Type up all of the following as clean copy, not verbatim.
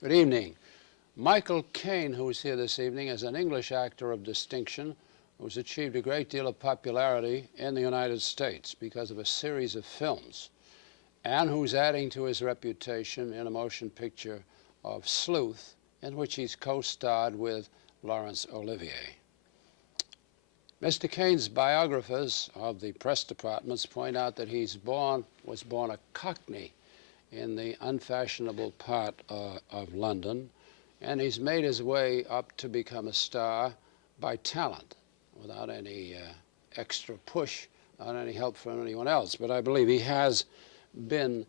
Good evening. Michael Caine, who is here this evening, is an English actor of distinction who's achieved a great deal of popularity in the United States because of a series of films, and who's adding to his reputation in a motion picture of Sleuth, in which he's co-starred with Laurence Olivier. Mr. Caine's biographers of the press departments point out that he was born a cockney in the unfashionable part of London, and he's made his way up to become a star by talent, without any extra push, without any help from anyone else. But I believe he has been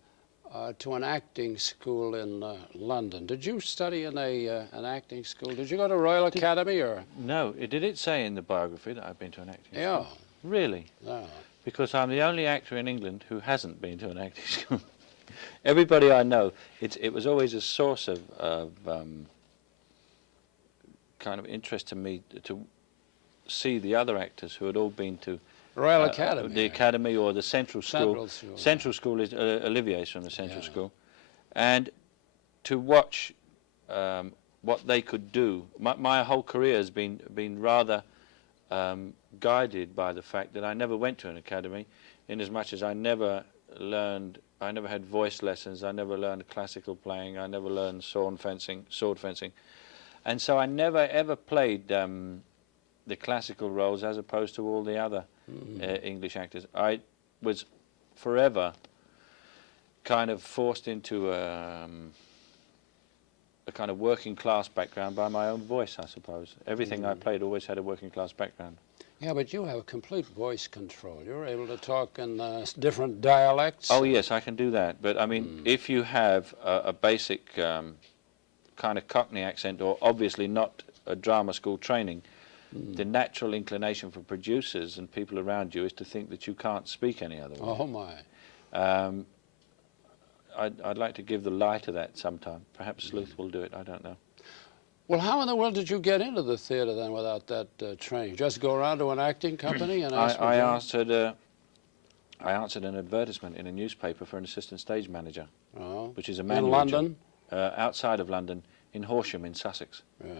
to an acting school in London. Did you study in an acting school? Did you go to Royal Academy or? No, did it say in the biography that I've been to an acting school? Yeah. Really? No. Because I'm the only actor in England who hasn't been to an acting school. Everybody I know, it was always a source of kind of interest to me to see the other actors who had all been to Royal Academy. The Academy or the Central School. Central School is Olivier's from the Central School. And to watch what they could do. My whole career has been rather guided by the fact that I never went to an academy, in as much as I never had voice lessons, I never learned classical playing, I never learned sword fencing. And so I never ever played the classical roles as opposed to all the other English actors. I was forever kind of forced into a kind of working class background by my own voice, I suppose. Everything I played always had a working class background. Yeah, but you have complete voice control. You're able to talk in different dialects. Oh yes, I can do that. But I mean, if you have a basic kind of cockney accent, or obviously not a drama school training, the natural inclination for producers and people around you is to think that you can't speak any other way. Oh my. I'd like to give the lie to that sometime. Perhaps Sleuth will do it, I don't know. Well, how in the world did you get into the theatre then without that training? Just go around to an acting company and ask I answered an advertisement in a newspaper for an assistant stage manager, which is a manual in London? Outside of London, in Horsham in Sussex. Yeah.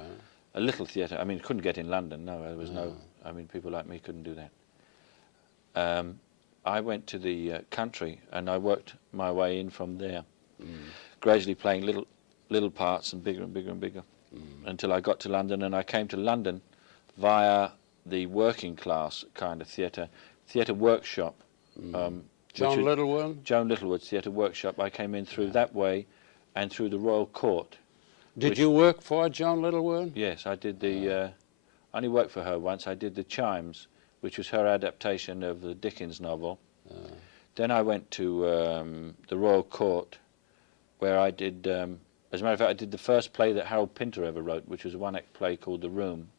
A little theatre. I mean, couldn't get in London. No, there was no. I mean, people like me couldn't do that. I went to the country and I worked my way in from there, gradually playing little parts and bigger and bigger and bigger, until I got to London. And I came to London via the working class kind of theatre workshop. Joan Littlewood? Joan Littlewood's theatre workshop. I came in through that way, and through the Royal Court. Did you work for Joan Littlewood? Yes, I did I only worked for her once. I did the Chimes, which was her adaptation of the Dickens novel. Then I went to the Royal Court, where I did, as a matter of fact, I did the first play that Harold Pinter ever wrote, which was a one-act play called The Room.